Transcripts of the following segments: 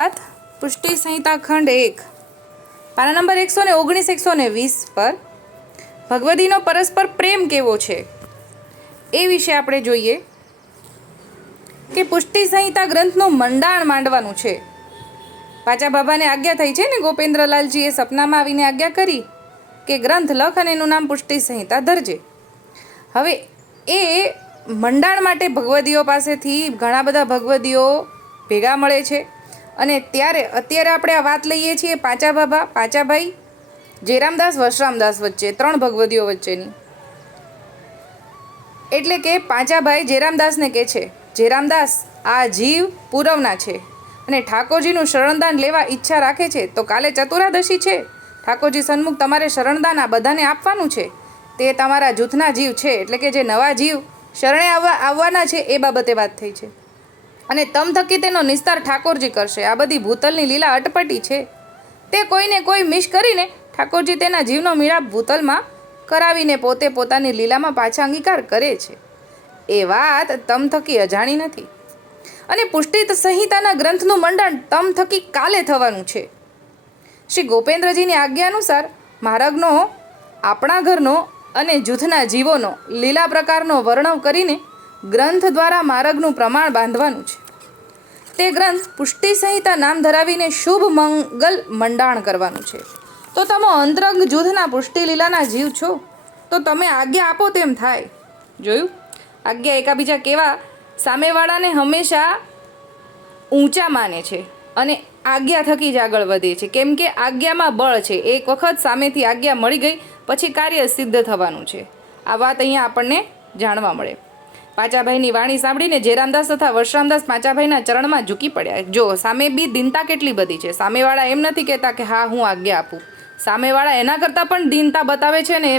વાત પુષ્ટિ સંહિતા ખંડ એક. પાના નંબર એકસો ને ઓગણીસ, એકસો ને વીસ પર ભગવદીનો પરસ્પર પ્રેમ કેવો છે? એ વિશે આપણે જોઈએ કે પુષ્ટિ સંહિતા ગ્રંથનું મંડાણ માંડવાનું છે. પાચા બાબાને આજ્ઞા થઈ છે ને ગોપેન્દ્રલાલજીએ સપનામાં આવીને આજ્ઞા કરી કે ગ્રંથ લખ અને એનું નામ પુષ્ટિ સંહિતા ધરજે. હવે એ મંડાણ માટે ભગવદીઓ પાસેથી ઘણા બધા ભગવદીઓ ભેગા મળે છે. અને ત્યારે, અત્યારે આપણે આ વાત લઈએ છીએ પાચા બાબા, પાચાભાઈ, જયરામદાસ વશરામદાસ વચ્ચે, ત્રણ ભગવદીઓ વચ્ચેની. એટલે કે પાંચાભાઈ જયરામદાસને કહે છે, જયરામદાસ, આ જીવ પૂરવના છે અને ઠાકોરજીનું શરણદાન લેવા ઈચ્છા રાખે છે, તો કાલે ચતુરાદશી છે. ઠાકોરજી સન્મુખ તમારે શરણદાન આ બધાને આપવાનું છે. તે તમારા જૂથના જીવ છે, એટલે કે જે નવા જીવ શરણે આવવા, આવવાના છે, એ બાબતે વાત થઈ છે. અને તમ થકી તેનો નિસ્તાર ઠાકોરજી કરશે. આ બધી ભૂતલની લીલા અટપટી છે. તે કોઈને કોઈ મિશ કરીને ઠાકોરજી તેના જીવનો મિલાપ ભૂતલમાં કરાવીને પોતે પોતાની લીલામાં પાછા અંગીકાર કરે છે. એ વાત તમ થકી અજાણી નથી. અને પુષ્ટિત સંહિતાના ગ્રંથનું મંડન તમ થકી કાલે થવાનું છે. શ્રી ગોપેન્દ્રજીની આજ્ઞા અનુસાર માર્ગનો આપણા ઘરનો અને જૂથના જીવોનો લીલા પ્રકારનો વર્ણવ કરીને ગ્રંથ દ્વારા માર્ગનું પ્રમાણ બાંધવાનું છે. તે ગ્રંથ પુષ્ટિ સંહિતા નામ ધરાવીને શુભ મંગલ મંડાણ કરવાનું છે. તો તમે અંતરંગ જૂથના પુષ્ટિ લીલાના જીવ છો. તો તમે આજ્ઞા આપો તેમ થાય. જોયું? આજ્ઞા એકાબીજા કેવા? સામેવાળાને હંમેશા ઊંચા માને છે અને આજ્ઞા થકી જ આગળ વધે છે. કેમ કે આજ્ઞામાં બળ છે. એક વખત સામેથી આજ્ઞા મળી ગઈ, પછી કાર્ય સિદ્ધ થવાનું છે. આ વાત અહીંયા આપણને જાણવા મળે. પાચાભાઈની વાણી સાંભળીને જેરામદાસ તથા વર્ષરામદાસ પાચાભાઈના ચરણમાં ઝૂકી પડ્યા. જો, સામે બી દિનતા કેટલી બધી છે? સામેવાળા એમ નથી કહેતા કે, હા, હું આજ્ઞા આપું. સામેવાળા એના કરતાં પણ દીનતા બતાવે છે ને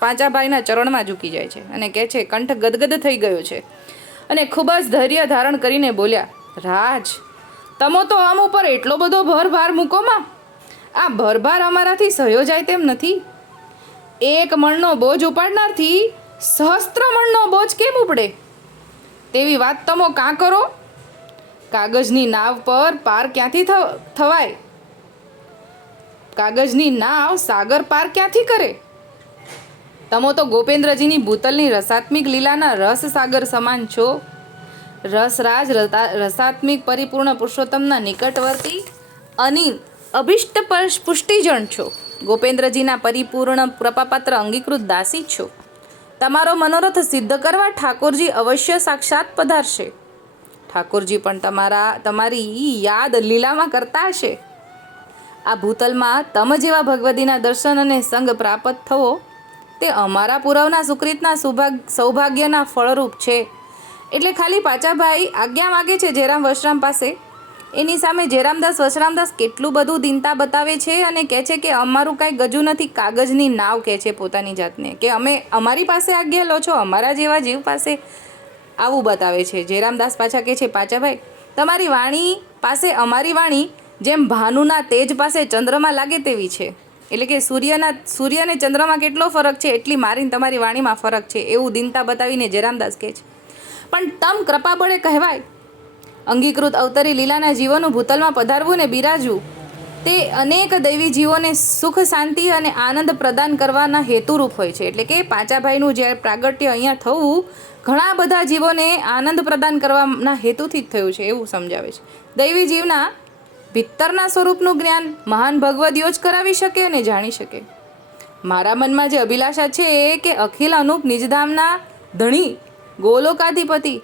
પાંચાભાઈના ચરણમાં ઝૂકી જાય છે અને કહે છે, કંઠ ગદગદ થઈ ગયો છે. અને ખૂબ જ ધૈર્ય ધારણ કરીને બોલ્યા, રાજ, તમો તો આમ ઉપર એટલો બધો ભરભાર મૂકોમાં આ ભરભાર અમારાથી સહયો જાય તેમ નથી. એક મણનો બોજ ઉપાડનારથી સહસ્ત્ર મણનો બોજ કેમ ઉપડે? તેવી વાત તમો કાં કરો? કાગજની નાવ પર પાર ક્યાંથી થવાય? કાગજની નાવ સાગર પાર ક્યાંથી કરે? તમો તો ગોપેન્દ્રજીની ભૂતલની રસાત્મિક લીલાના રસ સાગર સમાન છો. રસરાજ રસાત્મિક પરિપૂર્ણ પુરુષોત્તમના નિકટવર્તી અનિલ અભિષ્ટ પુષ્ટિજણ છો. ગોપેન્દ્રજીના પરિપૂર્ણ પ્રપાપાત્ર અંગીકૃત દાસી છો. તમારો મનોરથ સિદ્ધ કરવા ઠાકોરજી અવશ્ય સાક્ષાત પધારશે. ઠાકોરજી પણ તમારા, તમારી યાદ લીલામાં કરતા હશે. આ ભૂતલમાં તમ જેવા ભગવદીના દર્શન અને સંગ પ્રાપ્ત થવો, તે અમારા પુરવના સુકૃતના સુભાગ, સૌભાગ્યના ફળરૂપ છે. એટલે ખાલી પાચાભાઈ આજ્ઞા માગે છે જયરામ વશરામ પાસે? એની સામે જેરામદાસ વશરામદાસ કેટલું બધું દિનતા બતાવે છે અને કહે છે કે અમારું કાંઈ ગજુ નથી, કાગજની નાવ કહે છે પોતાની જાતને. કે અમે, અમારી પાસે આજ્ઞા લો છો, અમારા જેવા જીવ પાસે આવું બતાવે છે. જયરામદાસ પાછા કહે છે પાચાભાઈ તમારી વાણી પાસે, અમારી વાણી જેમ ભાનુના તેજ પાસે ચંદ્રમાં લાગે તેવી છે. એટલે કે સૂર્યના સૂર્ય અને ચંદ્રમાં કેટલો ફરક છે, એટલી મારી તમારી વાણીમાં ફરક છે. એવું દિનતા બતાવીને જયરામદાસ કહે છે. પણ તમ કૃપા બળે કહેવાય અંગીકૃત અવતરી લીલાના જીવોનું ભૂતલમાં પધારવું ને બિરાજવું, તે અનેક દૈવી જીવોને સુખ, શાંતિ અને આનંદ પ્રદાન કરવાના હેતુરૂપ હોય છે. એટલે કે પાંચાભાઈનું જ્યારે પ્રાગટ્ય અહીંયા થવું, ઘણા બધા જીવોને આનંદ પ્રદાન કરવાના હેતુથી જ થયું છે એવું સમજાવે છે. દૈવી જીવના ભીતરના સ્વરૂપનું જ્ઞાન મહાન ભગવદીઓ જ કરાવી શકે અને જાણી શકે. મારા મનમાં જે અભિલાષા છે એ કે અખિલ અનુપ નિજધામના ધણી ગોલોકાધિપતિ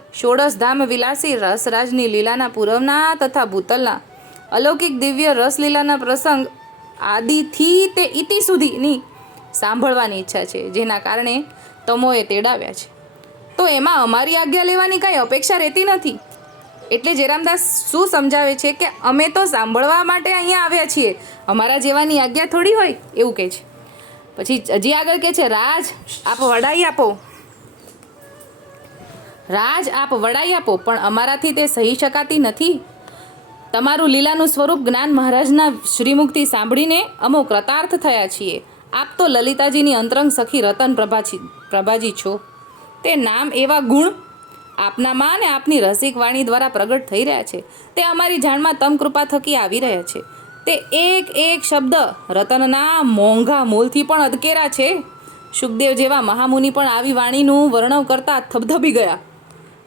ધામ વિલાસી રસરાજની લીલાના પૂરવના તથા ભૂતલના અલૌકિક દિવ્ય રસલીલાના પ્રસંગ આદિથી તે ઇતિ સુધીની સાંભળવાની ઈચ્છા છે, જેના કારણે તમોએ તેડાવ્યા છે. તો એમાં અમારી આજ્ઞા લેવાની કાંઈ અપેક્ષા રહેતી નથી? એટલે જેરામદાસ શું સમજાવે છે કે અમે તો સાંભળવા માટે અહીંયા આવ્યા છીએ? અમારા જેવાની આજ્ઞા થોડી હોય? એવું કહે છે. પછી હજી આગળ કહે છે, રાજ, આપ વડાઈ આપો. રાજ, આપ વડાઈ આપો, પણ અમારાથી તે સહી શકાતી નથી. તમારું લીલાનું સ્વરૂપ જ્ઞાન મહારાજના શ્રીમુખથી સાંભળીને અમો કૃતાર્થ થયા છીએ. આપ તો લલિતાજીની અંતરંગ સખી રતન પ્રભાજી પ્રભાજી છો. તે નામ એવા ગુણ આપનામાં અને આપની રસિક વાણી દ્વારા પ્રગટ થઈ રહ્યા છે. તે અમારી જાણમાં તમ કૃપા થકી આવી રહ્યા છે. તે એક એક શબ્દ રતનના મોંઘા મૂલથી પણ અદકેરા છે. સુખદેવ જેવા મહામુનિ પણ આવી વાણીનું વર્ણવ કરતા થબધબી ગયા.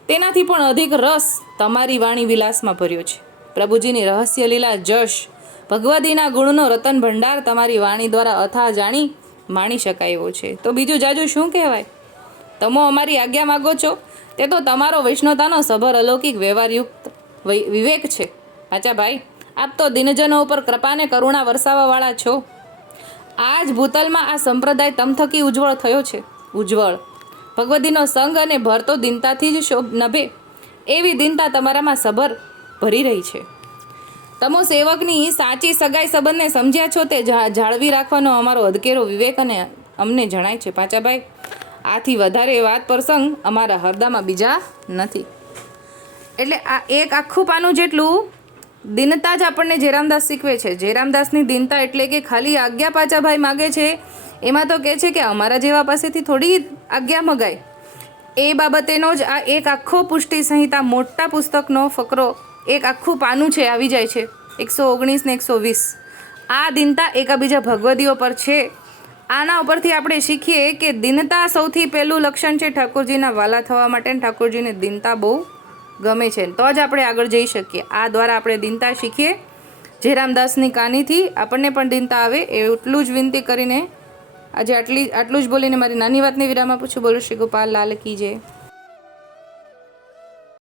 તેનાથી પણ અધિક રસ તમારી વાણી વિલાસમાં ભર્યો છે. પ્રભુજીની રહસ્ય લીલા જશ, ભગવદીના ગુણનો રતન ભંડાર તમારી વાણી દ્વારા અથા જાણી માણી શકાય એવો છે. તો બીજું જાજુ શું કહેવાય? તમો અમારી આજ્ઞા માગો છો? તે તો તમારો વૈષ્ણવતાનો સભર અલૌકિક વ્યવહારયુક્ત વિવેક છે. પાછા ભાઈ, આપ તો દિનજનો ઉપર કૃપાને કરુણા વરસાવવાવાળા છો. આ જ ભૂતલમાં આ સંપ્રદાય તમથકી ઉજ્જવળ થયો છે. ઉજ્જવળ. ભગવદીનો સંગ અને ભરતો દિનતાથી જ શોભ નભે. એવી દિનતા તમારામાં સભર ભરી રહી છે. તમો સેવકની સાચી સગાઈ સંબંધને સમજ્યા છો તે જાળવી રાખવાનો અમારો અધકેરો વિવેક અને અમને જણાય છે. પાચાભાઈ આથી વધારે વાત પ્રસંગ અમારા હરદામાં બીજા નથી. એટલે આ એક આખું પાનું જેટલું દિનતા જ આપણને જેરામદાસ શીખવે છે. જેરામદાસની દિનતા એટલે કે ખાલી આજ્ઞા પાચાભાઈ માગે છે એમાં તો કહે છે કે અમારા જેવા પાસેથી થોડી આજ્ઞા મગાય. એ બાબતેનો જ આ એક આખો પુષ્ટિ સંહિતા મોટા પુસ્તકનો ફકરો એક આખું પાનું છે, આવી જાય છે. એકસો ઓગણીસ ને એકસો વીસ. આ દિનતા એકાબીજા ભગવદીઓ પર છે. આના ઉપરથી આપણે શીખીએ કે દિનતા સૌથી પહેલું લક્ષણ છે ઠાકોરજીના વાલા થવા માટે ઠાકોરજીને દિનતા બહુ ગમે છે. તો જ આપણે આગળ જઈ શકીએ. આ દ્વારા આપણે દિનતા શીખીએ. જયરામદાસની કાનીથી આપણને પણ દિનતા આવે એટલું જ વિનંતી કરીને આજે આટલી આટલું જ બોલીને મારી નાની વાતની વિરામ આપું છું. બોલો શ્રી ગોપાલ લાલ કી જય.